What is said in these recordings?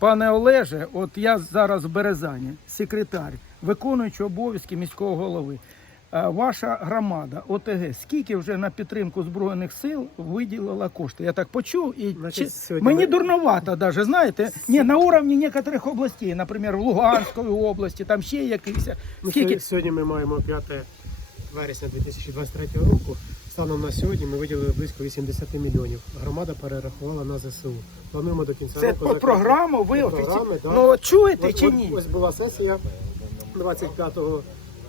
Пане Олеже, от я зараз в Березані, секретар, виконуючий обов'язки міського голови. Ваша громада ОТГ, скільки вже на підтримку збройних сил виділила кошти? Я так почув і Значить, чи- сьогодні мені ми- дурновато даже, знаєте, не на уровні некоторих областей, наприклад, в Луганської області, там ще якісь. Ну, Скільки Сьогодні ми маємо 5 вересня 2023 року. Станом на сьогодні ми виділили близько 80 мільйонів. Громада перерахувала на ЗСУ. Плануємо до кінця це року по закрити. програму ви По офіційно. так. Ну от чуєте От- чи от- ні? Ось була сесія 25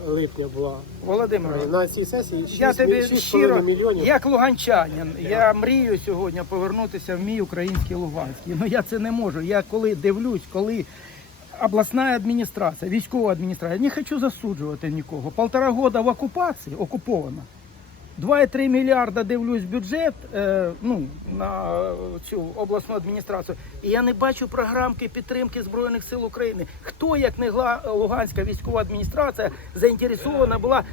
липня була. Володимир, На цій сесії 6, Я тобі 6,5 щиро, мільйонів. як луганчанин, я мрію сьогодні повернутися в мій український Луганський. Ну я це не можу. Я коли дивлюсь, коли обласна адміністрація, військова адміністрація, не хочу засуджувати нікого. Полтора года в окупації окупована. 2,3 мільярда дивлюсь бюджет е, ну, на цю обласну адміністрацію. І я не бачу програмки підтримки Збройних сил України. Хто, як не гла- Луганська військова адміністрація, заінтересована була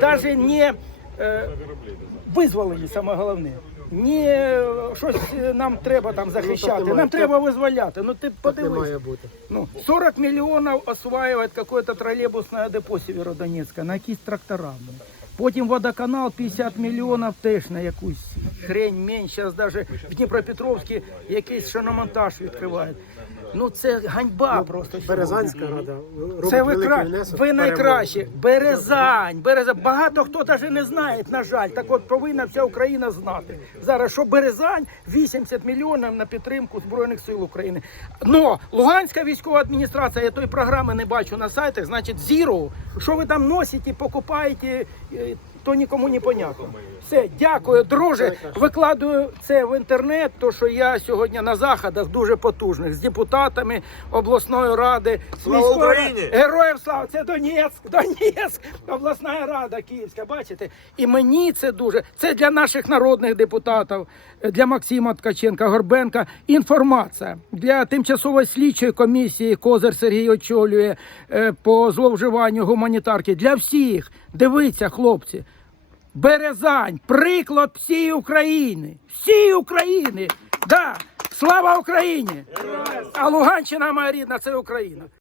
навіть не е, визволені, саме головне. Ні, е, щось нам треба там захищати, нам треба визволяти. Ну ти подивись. Ну, 40 миллионов осваивает какое-то троллейбусное депо Сєвєродонецька на якісь трактора. Потім водоканал 50 мільйонів теж на якусь хрень менше Зараз навіть в Дніпропетровській якийсь шиномонтаж відкривають. Ну це ганьба просто. сьогодні. Березанська рада Це ви, кра... ви в найкраще. Березань, Березань. Багато хто навіть не знає, на жаль. Так от повинна вся Україна знати. Зараз, що Березань 80 мільйонів на підтримку Збройних сил України. Но Луганська військова адміністрація, я тої програми не бачу на сайтах, значить зіро. Що ви там носите, покупаєте, е, то нікому не понятно. Все, дякую, друже. Викладую це в інтернет, то що я сьогодні на заходах дуже потужних з депутатами обласної ради. Слава міської Україні! Героям слава! Це Донецьк, Донецьк, обласна рада Київська. Бачите? І мені це дуже. Це для наших народних депутатів, для Максима Ткаченка, Горбенка. Інформація для тимчасової слідчої комісії Козир Сергій очолює е, по зловживанню гуманітарки. Для всіх. Дивіться, хлопці. Березань, приклад всієї України. Всієї України. Да. Слава Україні! А Луганщина моя рідна, це Україна.